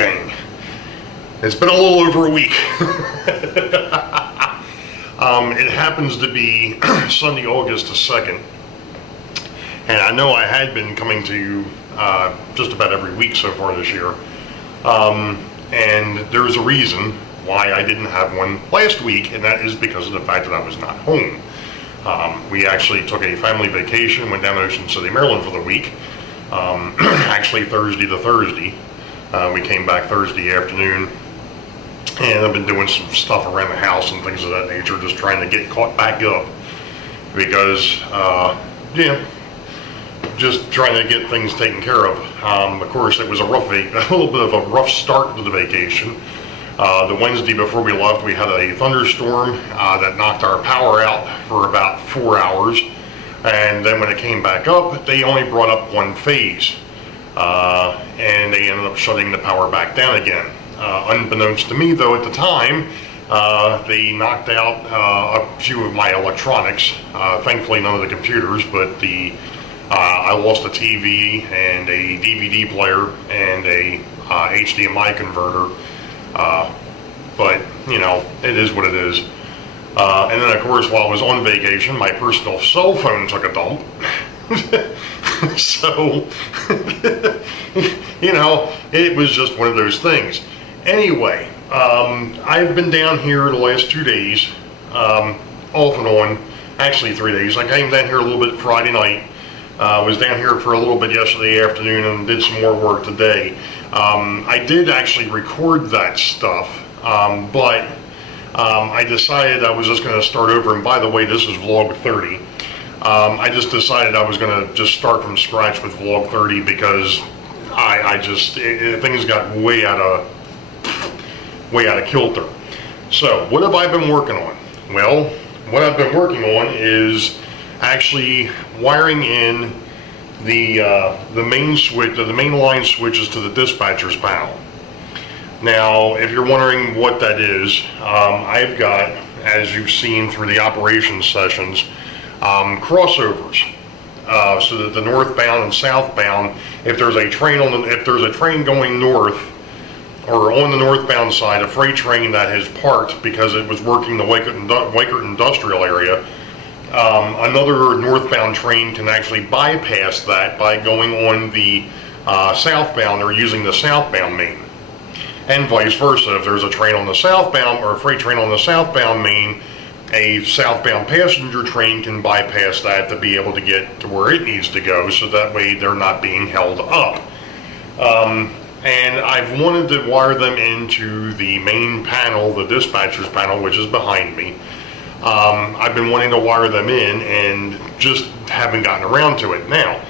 gang. It's been a little over a week. It happens to be Sunday, August the 2nd. And I know I had been coming to you just about every week so far this year. And there's a reason why I didn't have one last week, and that is because of the fact that I was not home. We actually took a family vacation, went down to Ocean City, Maryland for the week. Actually Thursday to Thursday. We came back Thursday afternoon, and I've been doing some stuff around the house and things of that nature, just trying to get caught back up because, just trying to get things taken care of. Of course, it was a little bit of a rough start to the vacation. The Wednesday before we left, we had a thunderstorm that knocked our power out for about 4 hours. And then when it came back up, they only brought up one phase. And they ended up shutting the power back down again. Unbeknownst to me, though, at the time, they knocked out a few of my electronics. Thankfully, none of the computers, but I lost a TV and a DVD player and a HDMI converter. But, you know, it is what it is. And then, of course, while I was on vacation, my personal cell phone took a dump. So, you know, it was just one of those things. Anyway, I've been down here the last 2 days, off and on, actually 3 days. I came down here a little bit Friday night. Was down here for a little bit yesterday afternoon and did some more work today. I did actually record that stuff, but I decided I was just going to start over. And by the way, this is vlog 30. I just decided I was going to just start from scratch with vlog 30 because things got way out of kilter. So what have I been working on? Well, what I've been working on is actually wiring in the main switch, the main line switches to the dispatcher's panel. Now, if you're wondering what that is, I've got, as you've seen through the operations sessions, crossovers, so that the northbound and southbound, if there's a train going north or on the northbound side, a freight train that has parked because it was working the Wakert industrial area, another northbound train can actually bypass that by going on the southbound or using the southbound main. And vice versa, if there's a train on the southbound or a freight train on the southbound main, a southbound passenger train can bypass that to be able to get to where it needs to go, so that way they're not being held up. And I've wanted to wire them into the main panel, the dispatcher's panel, which is behind me. I've been wanting to wire them in and just haven't gotten around to it. Now,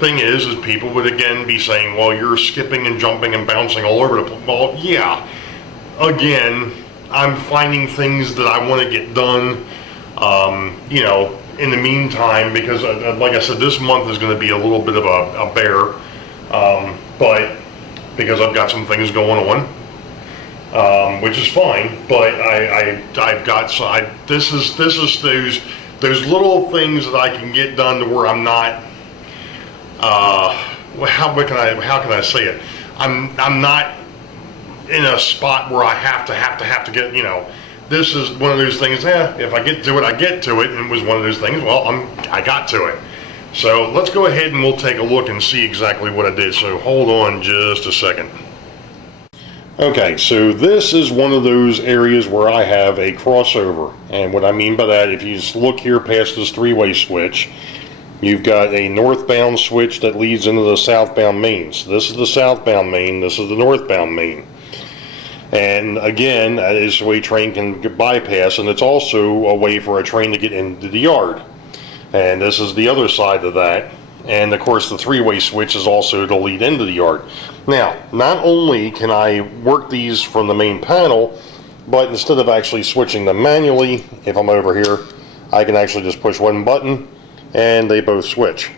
thing is people would again be saying, well, you're skipping and jumping and bouncing all over the place. Well, yeah, again, I'm finding things that I want to get done, you know, in the meantime, because like I said, this month is going to be a little bit of a bear, but because I've got some things going on, which is fine, but I've got some, this is those little things that I can get done to where I'm not, how can I say it? I'm not in a spot where I have to get, you know, this is one of those things, if I get to it, I get to it, and it was one of those things, well, I got to it. So let's go ahead and we'll take a look and see exactly what I did. So hold on just a second. Okay, so this is one of those areas where I have a crossover. And what I mean by that, if you just look here past this three-way switch, you've got a northbound switch that leads into the southbound main. So this is the southbound main, this is the northbound main. And again, that is the way a train can bypass, and it's also a way for a train to get into the yard. And this is the other side of that. And of course the three-way switch is also to lead into the yard. Now, not only can I work these from the main panel, but instead of actually switching them manually, if I'm over here, I can actually just push one button and they both switch.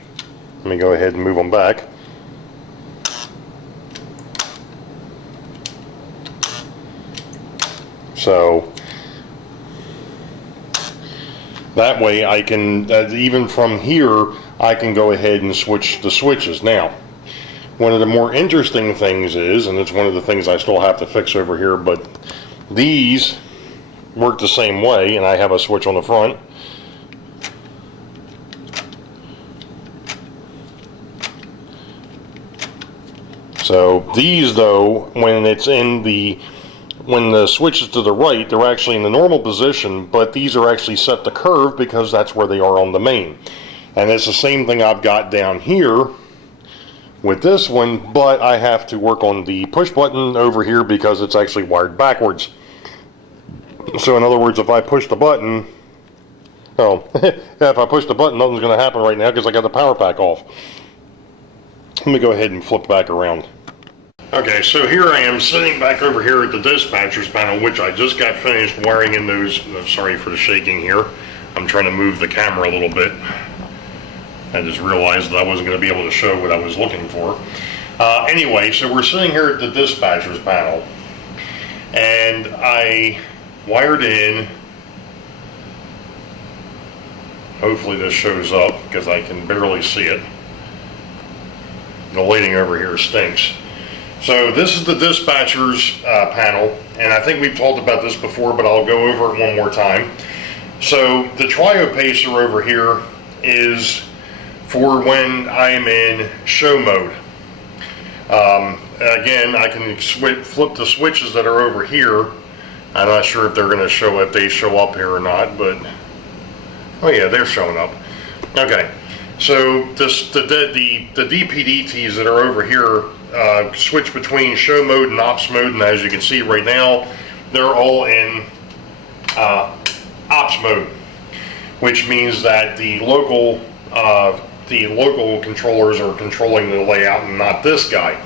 Let me go ahead and move them back. So that way I can, even from here, I can go ahead and switch the switches. Now, one of the more interesting things is, and it's one of the things I still have to fix over here, but these work the same way, and I have a switch on the front. So these, though, when the switch is to the right, they're actually in the normal position, but these are actually set to curve because that's where they are on the main. And it's the same thing I've got down here with this one, but I have to work on the push button over here because it's actually wired backwards. So in other words, if I push the button, if I push the button, nothing's going to happen right now because I got the power pack off. Let me go ahead and flip back around. Okay, so here I am sitting back over here at the dispatcher's panel, which I just got finished wiring in those. Sorry for the shaking here. I'm trying to move the camera a little bit. I just realized that I wasn't going to be able to show what I was looking for. Anyway, so we're sitting here at the dispatcher's panel, and I wired in. Hopefully this shows up because I can barely see it. The lighting over here stinks. So this is the dispatcher's panel, and I think we've talked about this before, but I'll go over it one more time. So the trio pacer over here is for when I'm in show mode. Again, I can flip the switches that are over here. I'm not sure if they're going to show, if they show up here or not, but oh yeah, they're showing up. Okay, so the DPDTs that are over here switch between show mode and ops mode, and as you can see right now, they're all in ops mode, which means that the local controllers are controlling the layout and not this guy.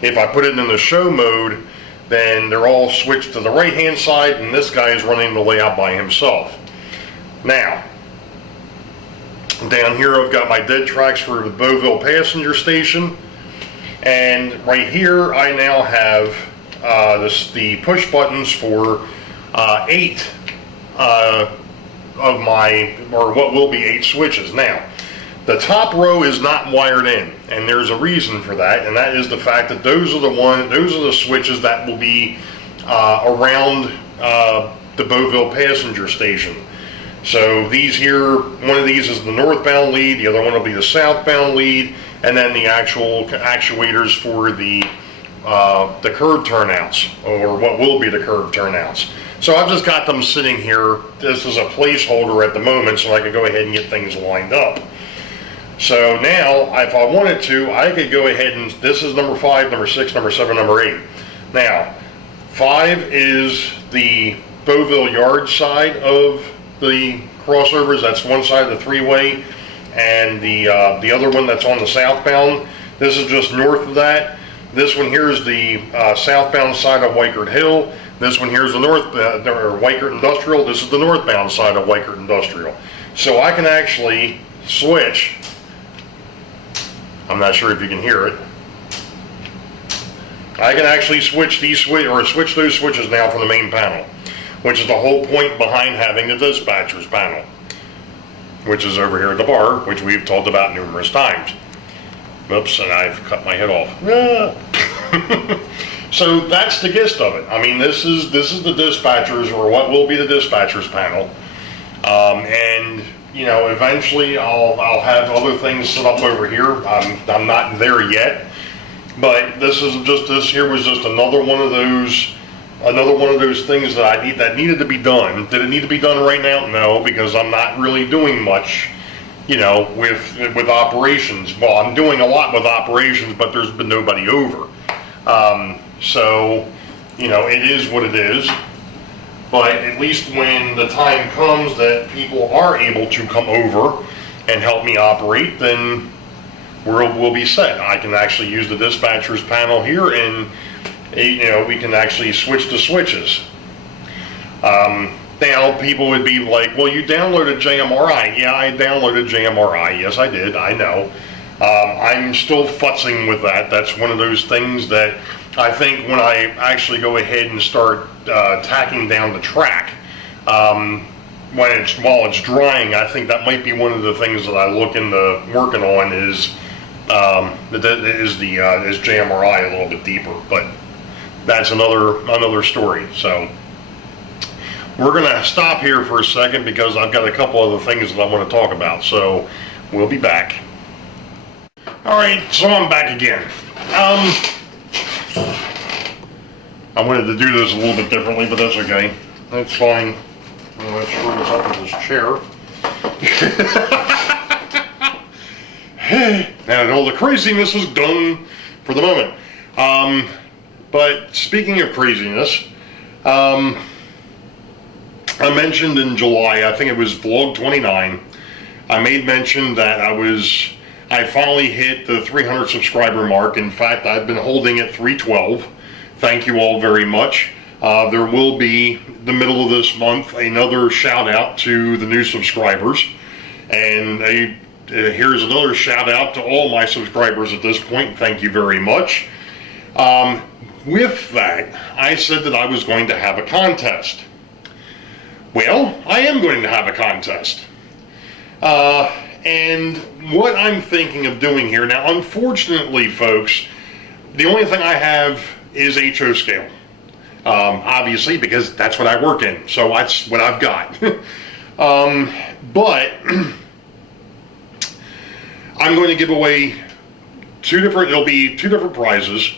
If I put it in the show mode, then they're all switched to the right hand side and this guy is running the layout by himself. Now, down here I've got my dead tracks for the Boeville passenger station, and right here I now have the push buttons for 8 of my, or what will be 8 switches. Now, the top row is not wired in, and there's a reason for that, and that is the fact that those are the switches that will be around the Boeville passenger station. So these here, one of these is the northbound lead, the other one will be the southbound lead, and then the actual actuators for the curb turnouts, or what will be the curb turnouts. So I've just got them sitting here. This is a placeholder at the moment, so I can go ahead and get things lined up. So now, if I wanted to, I could go ahead and, this is number 5, number 6, number 7, number 8. Now, 5 is the Boeville yard side of the crossovers. That's one side of the three-way, and the other one that's on the southbound, this is just north of that. This one here is the southbound side of Wykert Hill. This one here is the Wykert Industrial. This is the northbound side of Wykert Industrial. So I can actually switch. I'm not sure if you can hear it. I can actually switch those switches now from the main panel, which is the whole point behind having the dispatcher's panel, which is over here at the bar, which we've talked about numerous times. Oops, and I've cut my head off. So that's the gist of it. I mean, this is the dispatcher's, or what will be the dispatcher's panel, and you know, eventually I'll have other things set up over here. I'm not there yet, but this here was just another one of those things that needed to be done. Did it need to be done right now? No, because I'm not really doing much, you know, with operations. Well, I'm doing a lot with operations, but there's been nobody over. So, you know, it is what it is. But at least when the time comes that people are able to come over and help me operate, then we'll be set. I can actually use the dispatcher's panel here, and you know, we can actually switch the switches. Now people would be like, well, you downloaded JMRI. Yeah, I downloaded JMRI. Yes, I did. I know. I'm still futzing with that. That's one of those things that I think when I actually go ahead and start tacking down the track, while it's drying, I think that might be one of the things that I look into working on, is That is the is JMRI a little bit deeper, but that's another story. So we're gonna stop here for a second because I've got a couple other things that I want to talk about. So we'll be back. All right, so I'm back again. I wanted to do this a little bit differently, but that's okay. That's fine. I'm not sure what's up with this chair. Now all the craziness is done for the moment. But speaking of craziness, I mentioned in July, I think it was vlog 29, I made mention that I finally hit the 300 subscriber mark. In fact, I've been holding at 312. Thank you all very much. There will be, the middle of this month, another shout out to the new subscribers. And here's another shout out to all my subscribers at this point. Thank you very much. With that, I said that I was going to have a contest. Well, I am going to have a contest. And what I'm thinking of doing here, now unfortunately folks, the only thing I have is HO scale. Obviously, because that's what I work in, so that's what I've got. But I'm going to give away there'll be two different prizes,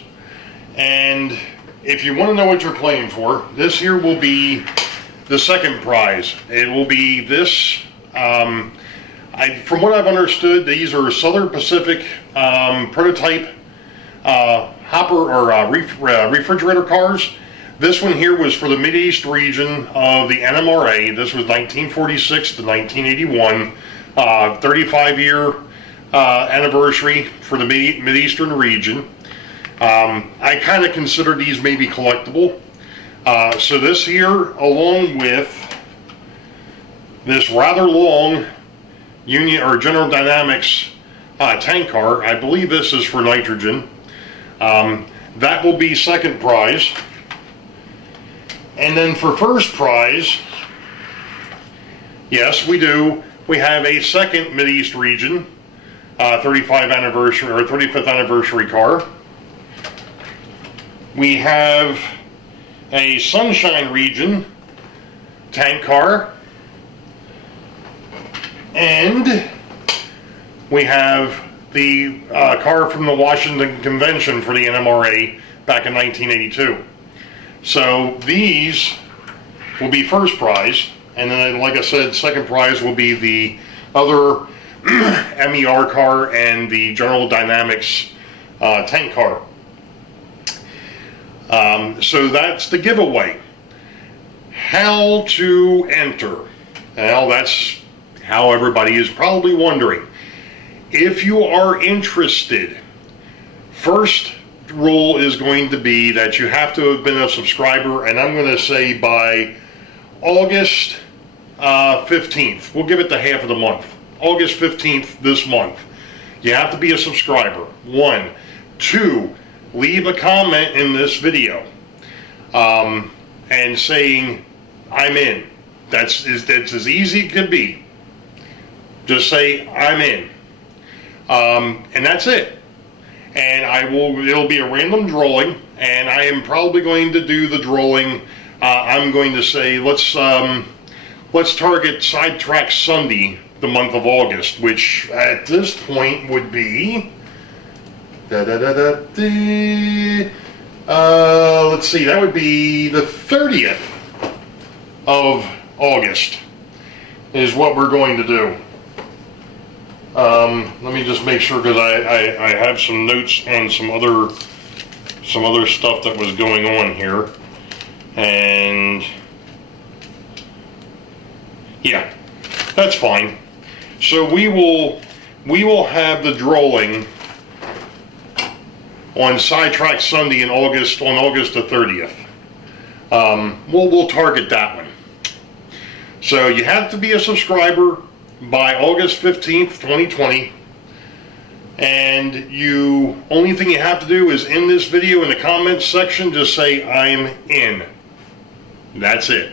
and if you want to know what you're playing for, this here will be the second prize. It will be this, from what I've understood, these are Southern Pacific prototype hopper or refrigerator cars. This one here was for the Mideast region of the NMRA. This was 1946 to 1981, 35-year anniversary for the Mideastern region. I kind of consider these maybe collectible. So this here, along with this rather long Union or General Dynamics tank car, I believe this is for nitrogen. That will be second prize. And then for first prize, yes, we have a second Mideast region 35th anniversary car. We have a Sunshine region tank car, and we have the car from the Washington Convention for the NMRA back in 1982. So these will be first prize, and then, like I said, second prize will be the other MER car and the General Dynamics tank car. So that's the giveaway. How to enter? Well, that's how everybody is probably wondering. If you are interested, first rule is going to be that you have to have been a subscriber, and I'm going to say by August 15th. We'll give it the half of the month. August 15th this month. You have to be a subscriber. 1. 2. Leave a comment in this video and saying, I'm in. That's as easy as it can be. Just say, I'm in. And that's it. And it'll be a random drawing, and I am probably going to do the drawing. I'm going to say, let's target Sidetrack Sunday, the month of August, which at this point would be, let's see, that would be the 30th of August is what we're going to do. Let me just make sure, because I have some notes on some other stuff that was going on here, and yeah, that's fine. So we will have the drawing on Sidetrack Sunday on August the 30th. We'll target that one. So you have to be a subscriber by August 15th, 2020. And only thing you have to do is in this video, in the comments section, just say, I'm in. That's it.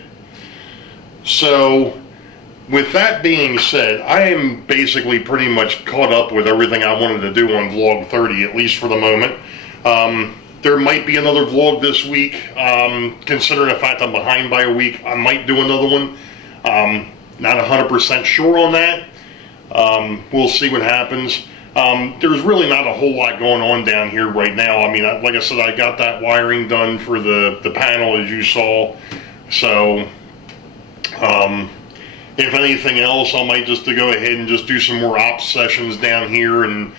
So with that being said, I am basically pretty much caught up with everything I wanted to do on vlog 30, at least for the moment. There might be another vlog this week. Considering the fact I'm behind by a week, I might do another one. Not 100% sure on that. We'll see what happens. There's really not a whole lot going on down here right now. I mean, like I said, I got that wiring done for the panel, as you saw. So, if anything else, I might just go ahead and just do some more ops sessions down here and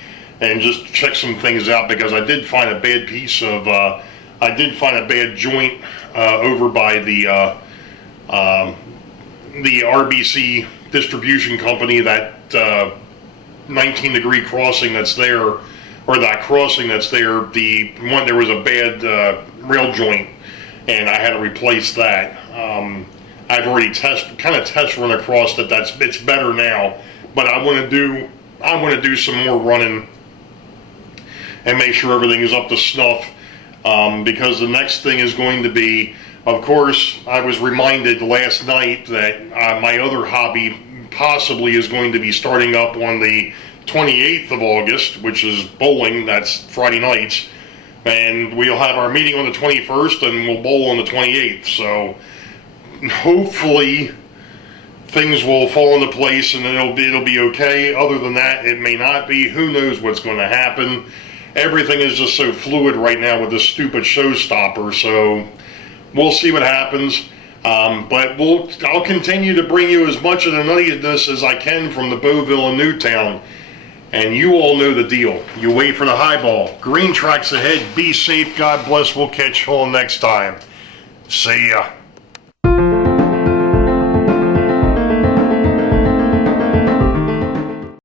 just check some things out, because I did find a bad piece of, I did find a bad joint over by the RBC distribution company, that 19-degree crossing that's there, or that crossing that's there. There was a bad rail joint, and I had to replace that. I've already kind of test run across it. It's better now, but I want to do some more running and make sure everything is up to snuff, because the next thing is going to be, of course, I was reminded last night that my other hobby possibly is going to be starting up on the 28th of August, which is bowling. That's Friday nights, and we'll have our meeting on the 21st, and we'll bowl on the 28th. So hopefully things will fall into place and it'll be okay. Other than that, it may not be. Who knows what's going to happen? Everything is just so fluid right now with this stupid showstopper, so we'll see what happens. But I'll continue to bring you as much of the nuttiness as I can from the Boeville and Newtown. And you all know the deal. You wait for the highball. Green tracks ahead. Be safe. God bless. We'll catch you all next time. See ya.